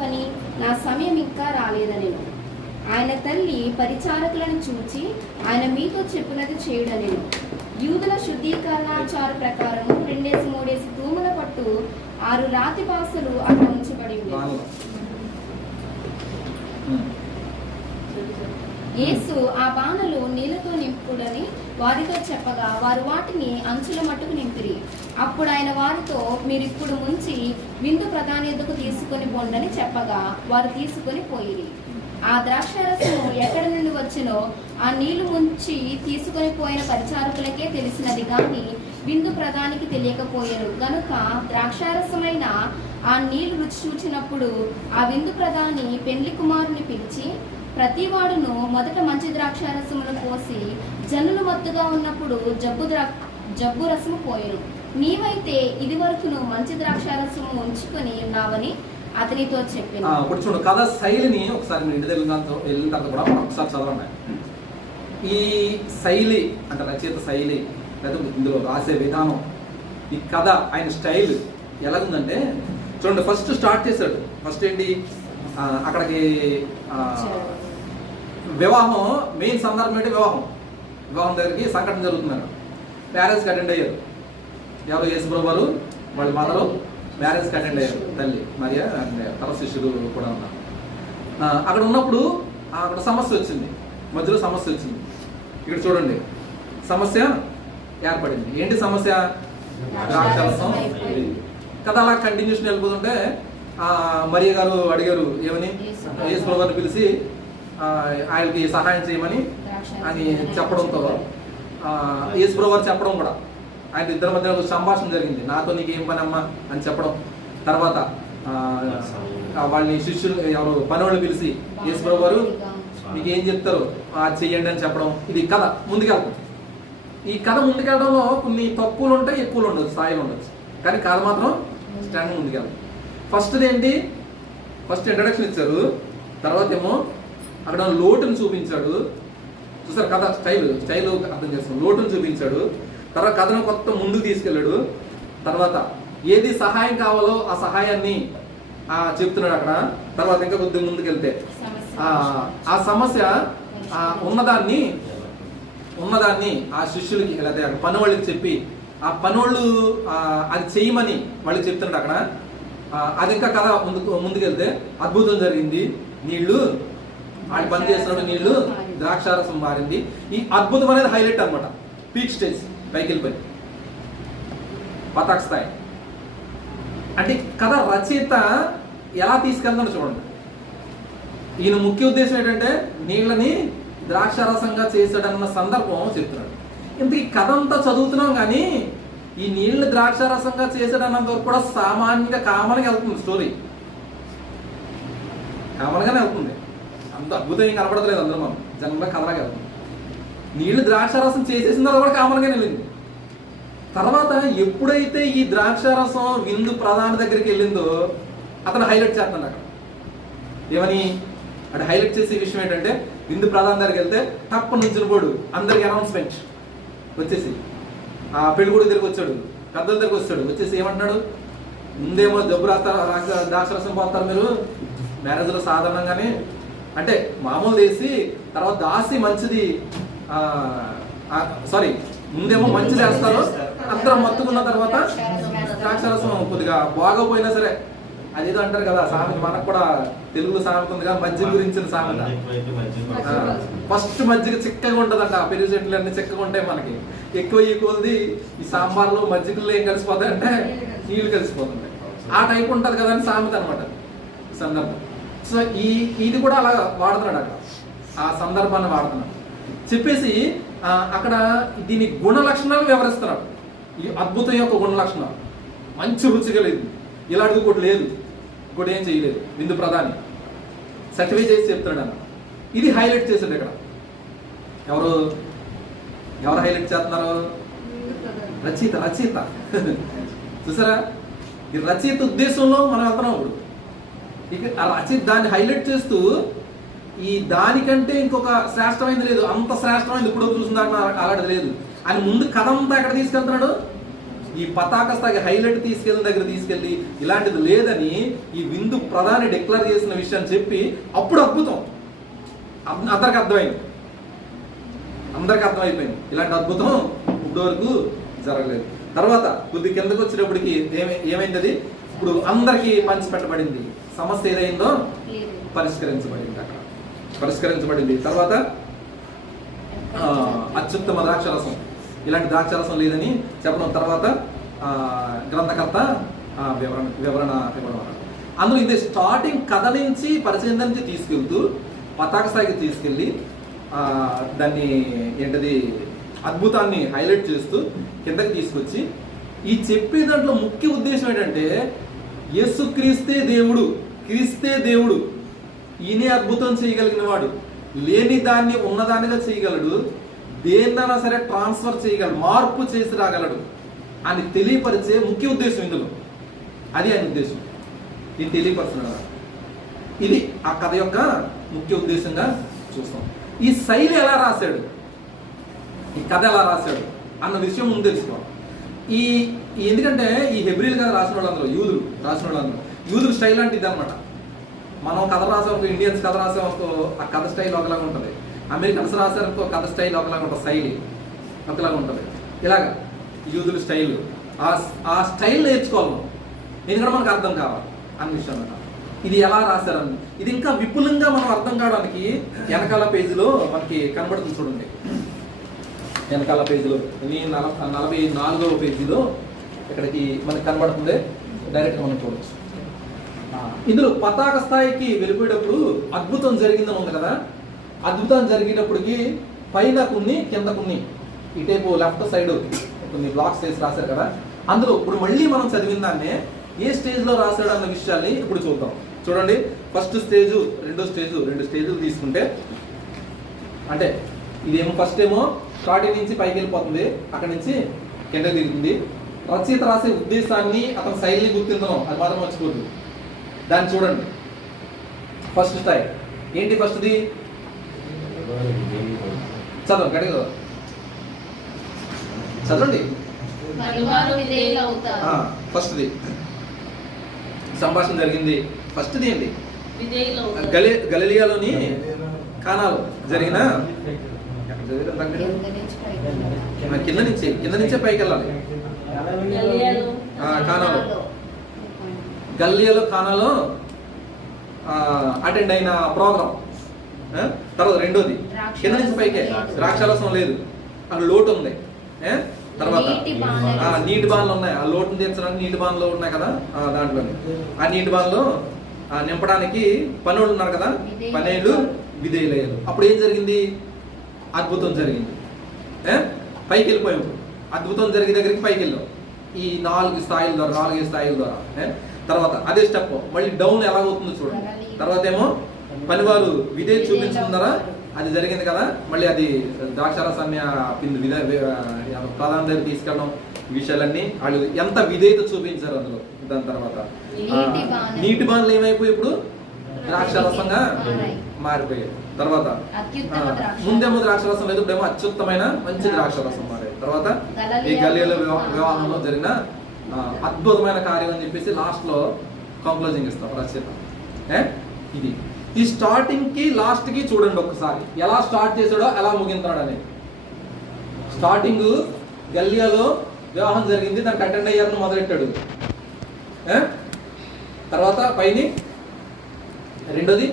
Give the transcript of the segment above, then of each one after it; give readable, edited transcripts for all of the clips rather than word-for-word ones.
పని, నా సమయం ఇంకా రాలేదనెను. ఆయన తల్లి పరిచారకులను చూచి, ఆయన మీతో చెప్పినది చేయుడనెను. యూదుల శుద్ధీకరణాచార ప్రకారము 2-3 తూముల పట్టు 6 రాతి బాసలు అక్కడ ఉంచబడి ఉండేవి. యేసు ఆ బాణలు నీళ్లతో నింపుడని వారితో చెప్పగా, వారు వాటిని అంచుల మట్టుకు నింపిరి. అప్పుడు ఆయన వారితో, మీరిప్పుడు ముంచి విందు ప్రధాని యొద్దకు తీసుకొని బొండని చెప్పగా, వారు తీసుకొని పోయిరి. ఆ ద్రాక్షారసము ఎక్కడి నుండి వచ్చినో ఆ నీళ్లు ముంచి తీసుకొని పోయిన పరిచారకులకే తెలిసినది గాని విందు ప్రధానికి తెలియకపోయారు. గనుక ద్రాక్షారసమైన ఆ నీళ్లు రుచి చూచినప్పుడు ఆ విందు ప్రధాని పెండ్లి కుమారుని పిలిచి, ప్రతివాడును మొదట మంచి ద్రాక్షారసమును పోసి జనులు మత్తుగా ఉన్నప్పుడు జబ్బు రసము పోయెను. నీవైతే ఇది వరకును మంచి ద్రాక్షారసము ఉంచుకొని ఉన్నావని అతనితో చెప్పింది. ఇప్పుడు చూడు, కథ శైలిని ఒకసారి మీ ఇంటి దగ్గర వెళ్ళిన తర్వాత కూడా ఒకసారి చదవండి. ఈ శైలి అంటే రచయిత శైలి లేదా ఇందులో రాసే విధానం, ఈ కథ ఆయన స్టైల్ ఎలాగుందంటే చూడండి. ఫస్ట్ స్టార్ట్ చేశాడు. ఫస్ట్ ఏంటి, అక్కడికి వివాహం మెయిన్ సందర్భం ఏంటి, వివాహం దగ్గరికి సంఘటన జరుగుతున్నారు. మ్యారేజ్కి అటెండ్ అయ్యారు. ఎవరు, యేసుప్రభు వారు వాళ్ళ మదరు మ్యారేజ్కి అటెండ్ అయ్యారు, తల్లి మరియా అండ్ తన శిష్యులు కూడా ఉన్నారు. అక్కడ ఉన్నప్పుడు అక్కడ సమస్య వచ్చింది, మధ్యలో సమస్య వచ్చింది. ఇక్కడ చూడండి, సమస్య ఏర్పడింది. ఏంటి సమస్య? ద్రాక్షారసం కదా. అలా కంటిన్యూషన్ వెళ్ళిపోతుంటే మరియ గారు అడిగారు ఏమని, యేసుప్రభు వారిని పిలిచి ఆయనకి సహాయం చేయమని అని చెప్పడంతో యేసుప్రభు వారు చెప్పడం కూడా, ఆయన ఇద్దరి మధ్య సంభాషణ జరిగింది. నాతో నీకు ఏం పని అమ్మా అని చెప్పడం. తర్వాత వాళ్ళని శిష్యులు ఎవరు పనివాళ్ళు పిలిచి యేసుప్రభు వారు మీకు ఏం చెప్తారో అది చెయ్యండి అని చెప్పడం. ఇది కథ ముందుకెళ్తాం. ఈ కథ ముందుకెళ్ళడంలో కొన్ని తక్కువలు ఉంటాయి, ఎక్కువలు ఉండొచ్చు, స్థాయిలు ఉండొచ్చు, కానీ కథ మాత్రం స్టాండ్ ముందుకెళ్తాం. ఫస్ట్ది ఏంటి, ఫస్ట్ ఇంట్రడక్షన్ ఇచ్చారు, తర్వాత ఏమో అక్కడ లోటును చూపించాడు. చూసారు కథ స్టైల్ అర్థం చేస్తాం. లోటును చూపించాడు, తర్వాత కథను కొత్త ముందుకు తీసుకెళ్ళాడు. తర్వాత ఏది సహాయం కావాలో ఆ సహాయాన్ని చెప్తున్నాడు అక్కడ. తర్వాత ఇంకా కొద్దిగా ముందుకెళ్తే ఆ సమస్య ఉన్నదాన్ని ఆ శిష్యులకి లేకపోతే అక్కడ పని వాళ్ళకి చెప్పి ఆ పనోళ్ళు అది చేయమని వాళ్ళకి చెప్తున్నాడు అక్కడ. అది ఇంకా కథ ముందుకెళ్తే అద్భుతం జరిగింది. నీళ్లు ఆడి పని చేస్తున్నాడు, నీళ్లు ద్రాక్షారసం మారింది. ఈ అద్భుతం అనేది హైలైట్ అనమాట, పీక్ స్టేజ్, పైకి వెళ్ళిపోయి పతాక స్థాయి. అంటే కథ రచయిత ఎలా తీసుకెళ్తాడో చూడండి. ఈయన ముఖ్య ఉద్దేశం ఏంటంటే నీళ్ళని ద్రాక్షారసంగా చేశాడన్న సందర్భం చెప్తున్నాడు. ఇంత ఈ కథ అంతా చదువుతున్నాం కానీ ఈ నీళ్లు ద్రాక్షారసంగా చేశాడన్నంత వరకు కూడా సామాన్యంగా కామన్గా వెళ్తుంది స్టోరీ, కామన్గానే వెళ్తుంది. అంత అద్భుతంగా కనపడతలేదు అందరూ, మనం జనంగా కథలాగా వెళ్తుంది. నీళ్లు ద్రాక్షారసం చేసేసిన తర్వాత కూడా కామన్గానే వెళ్ళింది. తర్వాత ఎప్పుడైతే ఈ ద్రాక్షారసం విందు ప్రధాని దగ్గరికి వెళ్ళిందో అతను హైలైట్ చేస్తున్నాడు అక్కడ. ఏమని అంటే హైలైట్ చేసే విషయం ఏంటంటే, విందు ప్రధాని దగ్గరికి వెళ్తే తప్ప నుంచిన పోడు అందరికి అనౌన్స్మెంట్ వచ్చేసి ఆ పెళ్ళికొడుకు దగ్గరికి వచ్చాడు, పెద్దల దగ్గరికి వచ్చేసి ఏమంటున్నాడు, ముందేమో జబ్బు ద్రాక్షారసం పోతారు మీరు మ్యారేజ్లో సాధారణంగానే అంటే మామూలు వేసి, తర్వాత దాసి మంచిది సారీ ముందేమో మంచిది వేస్తారు, అందరం మత్తుకున్న తర్వాత ద్రాక్షారసం కొద్దిగా బాగోపోయినా సరే అదేదో అంటారు కదా సామెత, మనకు కూడా తెలుగులో సామెత ఉంది కదా, మజ్జిగ గురించిన సామెత. ఫస్ట్ మజ్జిగ చిక్కగా ఉంటుందంట, పెరుగు చెట్లు అన్ని చిక్కగా ఉంటాయి మనకి. ఎక్కువ ఈ కొద్ది ఈ సాంబార్లో మజ్జిగల్లో ఏం కలిసిపోతాయి అంటే నీళ్ళు కలిసిపోతుంటాయి. ఆ టైప్ ఉంటుంది కదా అని సామెత అనమాట సందర్భం. సో ఇది కూడా అలా వాడుతున్నాడు అక్కడ, ఆ సందర్భాన్ని వాడుతున్నాడు చెప్పేసి అక్కడ దీని గుణ లక్షణాలు వివరిస్తున్నాడు. ఈ అద్భుతం యొక్క గుణ లక్షణాలు మంచి రుచి కలిగింది, ఇలాంటిది కూడా లేదు, ఇంకోటి ఏం చేయలేదు. విందు ప్రధాని సర్టిఫై చేసి చెప్తున్నాడు అన్న. ఇది హైలైట్ చేశాడు ఇక్కడ. ఎవరు హైలైట్ చేస్తున్నారు? రచయిత చూసారా, ఈ రచయిత ఉద్దేశంలో మనం వెళ్తున్నాం. ఇప్పుడు ఇక ఆ రచయిత దాన్ని హైలైట్ చేస్తూ ఈ దానికంటే ఇంకొక శ్రేష్టమైనది లేదు, అంత శ్రేష్టమైనది ఇప్పుడు చూసిన దాకా అలాంటిది లేదు అని ముందు కథ అంతా ఎక్కడ తీసుకెళ్తున్నాడు, ఈ పతాక స్థాయి హైలైట్ తీసుకెళ్ళిన దగ్గర తీసుకెళ్ళి ఇలాంటిది లేదని ఈ విందు ప్రధాని డిక్లేర్ చేసిన విషయాన్ని చెప్పి అప్పుడు అద్భుతం అందరికి అర్థమైంది. అందరికి అర్థమైపోయింది ఇలాంటి అద్భుతం ఇప్పుడు వరకు జరగలేదు. తర్వాత కొద్ది కిందకు వచ్చేటప్పటికి ఏమైంది, అది ఇప్పుడు అందరికీ పంచి పెట్టబడింది. సమస్య ఏదైందో పరిష్కరించబడింది, అక్కడ పరిష్కరించబడింది. తర్వాత అత్యుత్తమ ద్రాక్షరసం, ఇలాంటి ద్రాక్షరసం లేదని చెప్పడం. తర్వాత గ్రంథకర్త వివరణ ఇవ్వడం. అందులో ఇది స్టార్టింగ్ కథ నుంచి పరిచయం నుంచి తీసుకెళ్తూ పతాక స్థాయికి తీసుకెళ్ళి దాన్ని ఏంటది అద్భుతాన్ని హైలైట్ చేస్తూ కిందకి తీసుకొచ్చి ఈ చెప్పే దాంట్లో ముఖ్య ఉద్దేశం ఏంటంటే యేసుక్రీస్తే దేవుడు, క్రీస్తే దేవుడు, ఈయనే అద్భుతం చేయగలిగిన వాడు, లేని దాన్ని ఉన్నదానిగా చేయగలడు, దేన్నైనా సరే ట్రాన్స్ఫర్ చేయగలడు, మార్పు చేసి రాగలడు అని తెలియపరిచే ముఖ్య ఉద్దేశం ఇందులో. అది ఆయన ఉద్దేశం, ఇది తెలియపరచడం. ఇది ఆ కథ యొక్క ముఖ్య ఉద్దేశంగా చూస్తాం. ఈ శైలి ఎలా రాశాడు, ఈ కథ ఎలా రాశాడు అన్న విషయం ముందు తెలుసుకోవాలి. ఈ ఎందుకంటే ఈ హెబ్రీలు కథ రాసిన వాళ్ళందరూ యూదులు రాసిన వాళ్ళందరూ యూదుల స్టైల్ అంటే ఇది అనమాట. మనం కథ రాసామనుకో, ఇండియన్స్ కథ రాసామనుకో ఆ కథ స్టైల్ ఒకలాగా ఉంటుంది, అమెరికన్స్ రాసారనుకో కథ స్టైల్ ఒకలాగా ఉంటుంది, శైలి ఒకలాగా ఉంటుంది. ఇలాగా యూదుల స్టైల్, ఆ స్టైల్ నేర్చుకోవాలి మనం, ఎందుకంటే మనకు అర్థం కావాలి అన్న విషయం అన్నమాట. ఇది ఎలా రాశారని ఇది ఇంకా విపులంగా మనం అర్థం కావడానికి వెనకాల పేజీలో మనకి కనబడుతుంది చూడండి. వెనకాల పేజీలో 44వ పేజీలో ఇక్కడికి మనకి కనబడుతుంది, డైరెక్ట్గా మనం చూడవచ్చు. ఇందులో పతాక స్థాయికి వెళ్ళిపోయేటప్పుడు అద్భుతం జరిగిందని ఉంది కదా. అద్భుతం జరిగేటప్పటికి పైన కొన్ని కింద కొన్ని ఇటేపు లెఫ్ట్ సైడ్ కొన్ని బ్లాక్స్ వేసి రాశారు కదా. అందులో ఇప్పుడు మళ్ళీ మనం చదివిన దాన్నే ఏ స్టేజ్లో రాశాడు అన్న విషయాన్ని ఇప్పుడు చూద్దాం. చూడండి, ఫస్ట్ స్టేజు, రెండో స్టేజు, 2 స్టేజులు తీసుకుంటే అంటే ఇదేమో ఫస్ట్ ఏమో స్టార్టింగ్ నుంచి పైకి వెళ్ళిపోతుంది, అక్కడి నుంచి కింద తిరుగుతుంది. రచయిత రాసే ఉద్దేశాన్ని అతని శైలిని గుర్తించడం అది మాత్రం మర్చిపోద్దు. దాన్ని చూడండి. ఫస్ట్ స్టైల్ ఏంటి? ఫస్ట్ది చదవండి, గట్టిగా చదవండి. ఫస్ట్ది సంభాషణ జరిగింది. ఫస్ట్ది ఏంటి? గలిలియాలోని కానాలో జరిగిన కింద నుంచే పైకి వెళ్ళాలి. కానాలో గలిలియాలో కానాలో అటెండ్ అయిన ప్రోగ్రామ్. తర్వాత రెండోది కింద నుంచి పైకే, ద్రాక్షారసం లేదు, అక్కడ లోటు ఉంది. తర్వాత నీటి బాన్లు ఉన్నాయి, ఆ లోటును తీర్చడానికి నీటి బాన్లు ఉన్నాయి కదా, దాంట్లోనే ఆ నీటి బాన్లో నింపడానికి పనులు ఉన్నారు కదా, పనేళ్ళు విధేయులయ్యారు. అప్పుడు ఏం జరిగింది? అద్భుతం జరిగింది. పైకి వెళ్ళిపోయాం. అద్భుతం జరిగే దగ్గరికి పైకి వెళ్ళాం. ఈ 4 స్థాయిల ద్వారా. తర్వాత అదే స్టెప్ మళ్ళీ డౌన్ ఎలాగవుతుందో చూడండి. తర్వాత ఏమో పనివారు విధేయత చూపించడం ద్వారా అది జరిగింది కదా. మళ్ళీ అది ద్రాక్షారసాన్ని ప్రధాన దగ్గర తీసుకెళ్ళడం, విషయాలన్నీ వాళ్ళు ఎంత విధేయత చూపించారు అందులో. దాని తర్వాత నీటి బాన్లు ఏమైపోయి ఇప్పుడు ద్రాక్షారసంగా మారిపోయాయి. తర్వాత ముందేమో ద్రాక్షారసం లేదు, ఇప్పుడేమో అత్యుత్తమైన మంచి ద్రాక్షారసం మారాయి. తర్వాత ఈ గలిలియా వివాహంలో జరిగిన అద్భుతమైన కార్యం అని చెప్పేసి లాస్ట్ లో కంక్లూజింగ్ ఇస్తాం రచయిత. ఇది ఈ స్టార్టింగ్ కి లాస్ట్ కి చూడండి ఒక్కసారి, ఎలా స్టార్ట్ చేశాడో ఎలా ముగించాడు అనేది. స్టార్టింగ్ గలిలియాలో వివాహం జరిగింది, దానికి అటెండ్ అయ్యారని మొదలెట్టాడు. తర్వాత పైని రెండోది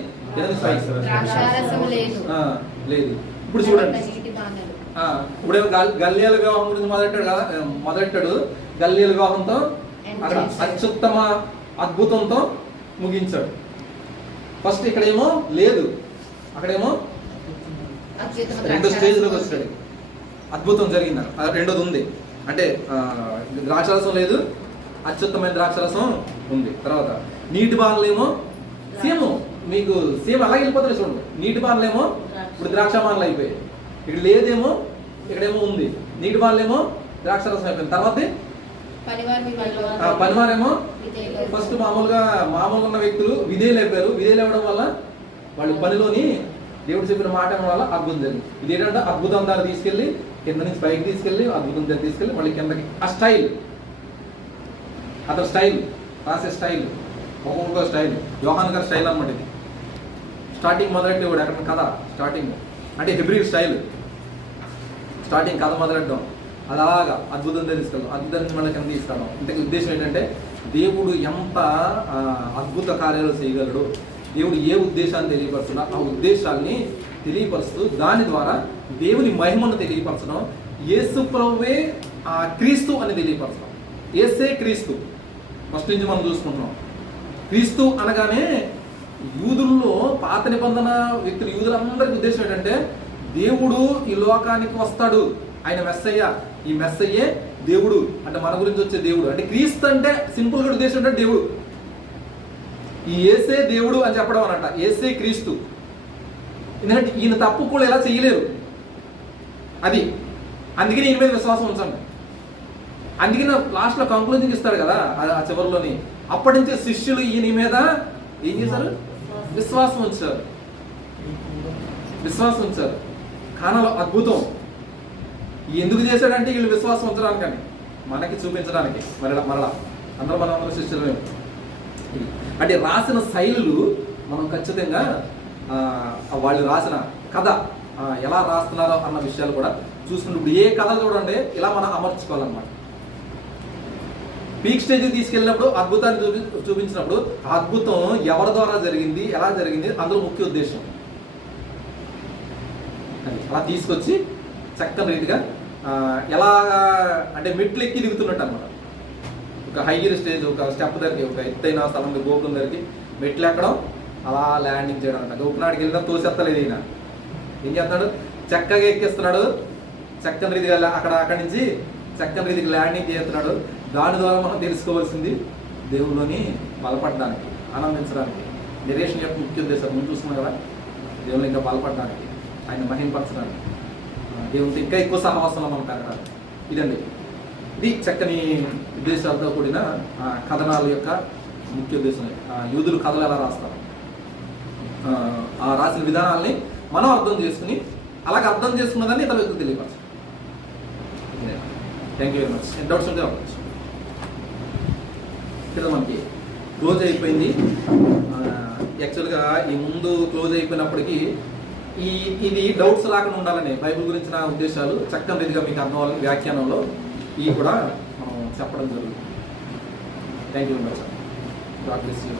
లేదు. ఇప్పుడు చూడండి, ఇప్పుడేమో గలిలియాల వివాహం గురించి మొదలెట్టాడు. గలిలియాల వివాహంతో అక్కడ అత్యుత్తమ అద్భుతంతో ముగించాడు. ఫస్ట్ ఇక్కడేమో లేదు, అక్కడేమో 2 స్టేజ్లోకి వచ్చాడు. అద్భుతం జరిగింది, రెండోది ఉంది. అంటే ద్రాక్షరసం లేదు, అత్యుత్తమైన ద్రాక్షరసం ఉంది. తర్వాత నీటి బాన్లేమో మీకు సేమ్ అలాగే వెళ్ళిపోతుంది చూడండి. నీటి బాన్లేమో ఇప్పుడు ద్రాక్ష బాన్లు అయిపోయాయి. ఇక్కడ లేదేమో, ఇక్కడేమో ఉంది. నీటి బాన్లేమో ద్రాక్షరసం అయిపోయింది. తర్వాత పనివారేమో ఫస్ట్ మామూలుగా ఉన్న వ్యక్తులు విధేయులు అయిపోయారు. విధేయులు అవ్వడం వల్ల వాళ్ళు పనిలోని దేవుడు చెప్పిన మాట వల్ల అద్భుతం జరిగింది. ఇదేంటంటే అద్భుతం దాన్ని తీసుకెళ్ళి కింద నుంచి పైకి తీసుకెళ్ళి అద్భుతం దగ్గర తీసుకెళ్ళి మళ్ళీ కిందకి. ఆ స్టైల్ అతని స్టైల్, రాసే స్టైల్, ఒక్కొక్క స్టైల్, యోహాన్ గారి స్టైల్ అనమాట ఇది. స్టార్టింగ్ మొదలెట్టి కూడా ఎక్కడ కథ స్టార్టింగ్ అంటే హెబ్రీ స్టైల్, స్టార్టింగ్ కథ మొదలెట్టడం, అది అలాగా అద్భుతంగా తీసుకెళ్ళడం, అద్భుతాన్ని మళ్ళీ కింద తీసుకెళ్ళడం. అంటే ఉద్దేశం ఏంటంటే దేవుడు ఎంత అద్భుత కార్యాలు చేయగలడు, దేవుడు ఏ ఉద్దేశాన్ని తెలియపరుస్తున్నా ఆ ఉద్దేశాన్ని తెలియపరుస్తూ దాని ద్వారా దేవుని మహిమను తెలియపరచడం, యేసు ప్రభువే క్రీస్తు అని తెలియపరచడం. యేసే క్రీస్తు ఫస్ట్ నుంచి మనం చూసుకుంటున్నాం. క్రీస్తు అనగానే యూదుల్లో పాత నిబంధన వ్యక్తులు, యూదులందరికీ ఉద్దేశం ఏంటంటే దేవుడు ఈ లోకానికి వస్తాడు, ఆయన మెస్సయ్య, ఈ మెస్సయ్యే దేవుడు అంటే మన గురించి వచ్చే దేవుడు. అంటే క్రీస్తు అంటే సింపుల్గా ఉద్దేశం అంటే దేవుడు, ఈ యేసే దేవుడు అని చెప్పడం అన్నట, యేసే క్రీస్తు. ఎందుకంటే ఈయన తప్పు కూడా ఎలా చేయలేరు, అది అందుకని ఈయన మీద విశ్వాసం ఉంచండి. అందుకని లాస్ట్లో కంక్లూజన్ ఇస్తాడు కదా ఆ చివరిలోని, అప్పటి నుంచి శిష్యులు ఈయన మీద ఏం చేశారు, విశ్వాసం ఉంచారు, విశ్వాసం ఉంచారు. కానాలో అద్భుతం ఎందుకు చేశాడంటే వీళ్ళు విశ్వాసం ఉంచడానికని, మనకి చూపించడానికి. మరలా అందరూ శిష్యులు అంటే రాసిన శైలులు మనం ఖచ్చితంగా వాళ్ళు రాసిన కథ ఎలా రాస్తున్నారో అన్న విషయాలు కూడా చూసుకున్నప్పుడు ఏ కథ చూడండి ఇలా మనం అమర్చుకోవాలన్నమాట. పీక్ స్టేజ్కి తీసుకెళ్ళినప్పుడు అద్భుతాన్ని చూపించినప్పుడు ఆ అద్భుతం ఎవరి ద్వారా జరిగింది, ఎలా జరిగింది, అందులో ముఖ్య ఉద్దేశం అది అలా తీసుకొచ్చి చక్కని రీతిగా ఎలా అంటే మెట్లు ఎక్కి దిగుతున్నట్టు అనమాట. ఒక హైయర్ స్టేజ్, ఒక స్టెప్ దగ్గరికి, ఒక ఎత్తైన స్థలం గోపురం దగ్గరికి మెట్లు ఎక్కడం, అలా ల్యాండింగ్ చేయడం అంట. గోపునాడికి వెళ్ళినా తోసేత్తలేదు ఈయన, ఏం చేస్తున్నాడు, చక్కగా ఎక్కిస్తున్నాడు, చక్కని రీతిగా అక్కడి నుంచి చక్కని రీతికి ల్యాండింగ్ చేస్తున్నాడు. దాని ద్వారా మనం తెలుసుకోవాల్సింది దేవుళ్ళని బలపడడానికి, ఆనందించడానికి. నిరేషన్ యొక్క ముఖ్య ఉద్దేశం ముందు చూస్తున్నాం కదా, దేవుళ్ళు ఇంకా బలపడడానికి, ఆయన మహింపరచడానికి, దేవునితో ఇంకా ఎక్కువ సహవాసంలో మనం పెరగడానికి. ఇదండి, ఇది చక్కని ఉద్దేశాలతో కూడిన కథనాల యొక్క ముఖ్య ఉద్దేశం. యూదులు కథలు ఎలా రాస్తారు, ఆ రాసిన విధానాల్ని మనం అర్థం చేసుకుని అలాగే అర్థం చేసుకున్నదాన్ని ఇతర వ్యక్తులు తెలియపరచాలి. Thank you very much. Doubts ఉంటే అవ్వచ్చు. ఇక్కడ మనకి క్లోజ్ అయిపోయింది. యాక్చువల్గా ఈ ముందు క్లోజ్ అయిపోయినప్పటికీ ఇది డౌట్స్ రాకుండా ఉండాలని బైబిల్ గురించి నా ఉద్దేశాలు చక్కని రీతిగా మీకు అర్థం అవ్వాలని వ్యాఖ్యానంలో ఇవి కూడా మనం చెప్పడం జరుగుతుంది. Thank you very much. God bless you.